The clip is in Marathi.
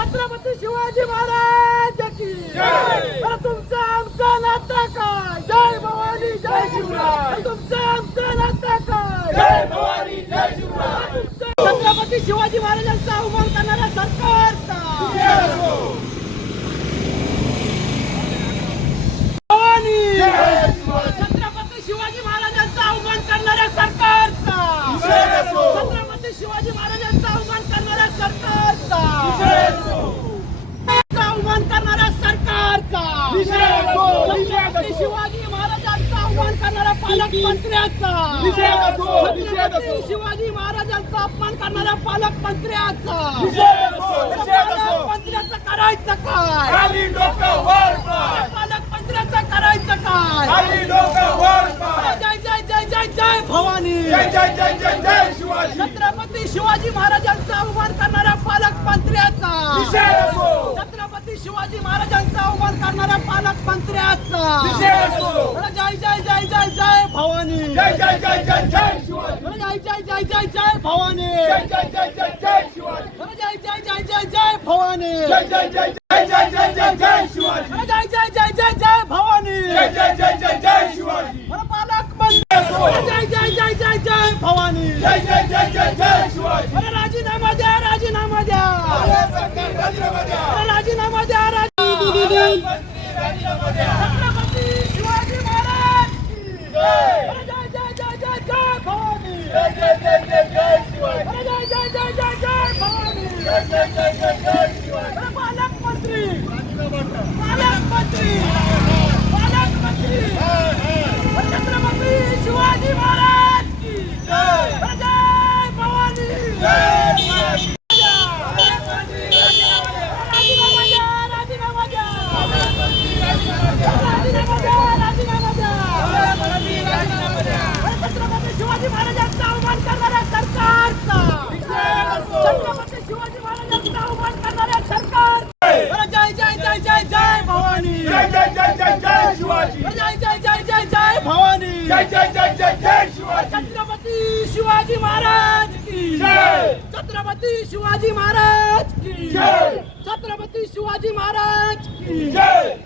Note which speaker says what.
Speaker 1: छत्रपती शिवाजी महाराज की. तुमचं आमचं नातं काय? जय भवानी जय शिवराय. तुमचं आमचं नातं काय? जय भवानी जय शिवराय. छत्रपती शिवाजी महाराजांचा अवमान करणारा सरकारचा भवानी छत्रपती शिवाजी महाराजांचा अवमान करणाऱ्या सरकारचा छत्रपती शिवाजी महाराजांचा अवमान करणाऱ्या सरकारचा अवमान करणाऱ्या सरकारचा छत्रपती शिवाजी महाराजांचा अवमान करणाऱ्या पालकमंत्र्याचा. छत्रपती शिवाजी महाराजांचा अपमान करणाऱ्या पालकमंत्र्याचा. पालकमंत्र्याचं करायचं काय? पालकमंत्र्याचं करायचं काय? जय जय जय जय जय भवानी.
Speaker 2: जय जय जय जय जय शिवाजी.
Speaker 1: छत्रपती शिवाजी महाराजांचा अवमान करणाऱ्या पालकमंत्र्याचा. छत्रपती शिवाजी महाराजांचा अवमान करणाऱ्या पालकमंत्र्याचा. जय जय जय जय भवानी
Speaker 2: जय जय जय जय जय शिवाजी
Speaker 1: जय जय जय जय जय भवानी
Speaker 2: जय जय जय जय जय शिवाजी
Speaker 1: जय जय जय जय जय भवानी
Speaker 2: जय जय जय जय जय जय जय जय शिवाजी
Speaker 1: अरे जय जय जय जय जय भवानी
Speaker 2: जय जय जय जय जय शिवाजी
Speaker 1: अरे पालकमंत्री अरे जय जय जय जय जय भवानी
Speaker 2: जय जय जय जय जय शिवाजी
Speaker 1: अरे राजीनामा द्या राजीनामा द्या
Speaker 2: राजीनामा द्या
Speaker 1: राजीनामा द्या राजीनामा
Speaker 2: मंत्री राजीनामा द्या
Speaker 1: छत्रपती शिवाजी महाराज की
Speaker 2: जय
Speaker 1: अरे जय जय जय जय जय भवानी
Speaker 2: जय जय जय जय जय शिवाजी
Speaker 1: अरे जय जय जय जय जय भवानी
Speaker 2: जय जय जय जय जय शिवाजी
Speaker 1: अरे पालकमंत्री
Speaker 2: राजीनामा द्या
Speaker 1: पालकमंत्री पालकमंत्री अरे छत्रपती शिवाजी महाराज की
Speaker 2: जय
Speaker 1: अरे जय भवानी
Speaker 2: जय शिवाजी
Speaker 1: राजीनामा द्या राजीनामा द्या राजीनामा द्या राजीनामा द्या अरे छत्रपती शिवाजी महाराजांचा अवमान करणाऱ्या सरकारचा छत्रपती शिवाजी महाराजांचा अवमान करणाऱ्या सरकार अरे जय जय जय जय जय भवानी
Speaker 2: जय जय जय जय जय शिवाजी.
Speaker 1: जय जय जय जय जय. भवानी.
Speaker 2: जय जय जय जय जय शिवाजी.
Speaker 1: छत्रपती शिवाजी महाराज की
Speaker 2: जय.
Speaker 1: छत्रपती शिवाजी महाराज की
Speaker 2: जय.
Speaker 1: छत्रपती शिवाजी महाराज की
Speaker 2: जय.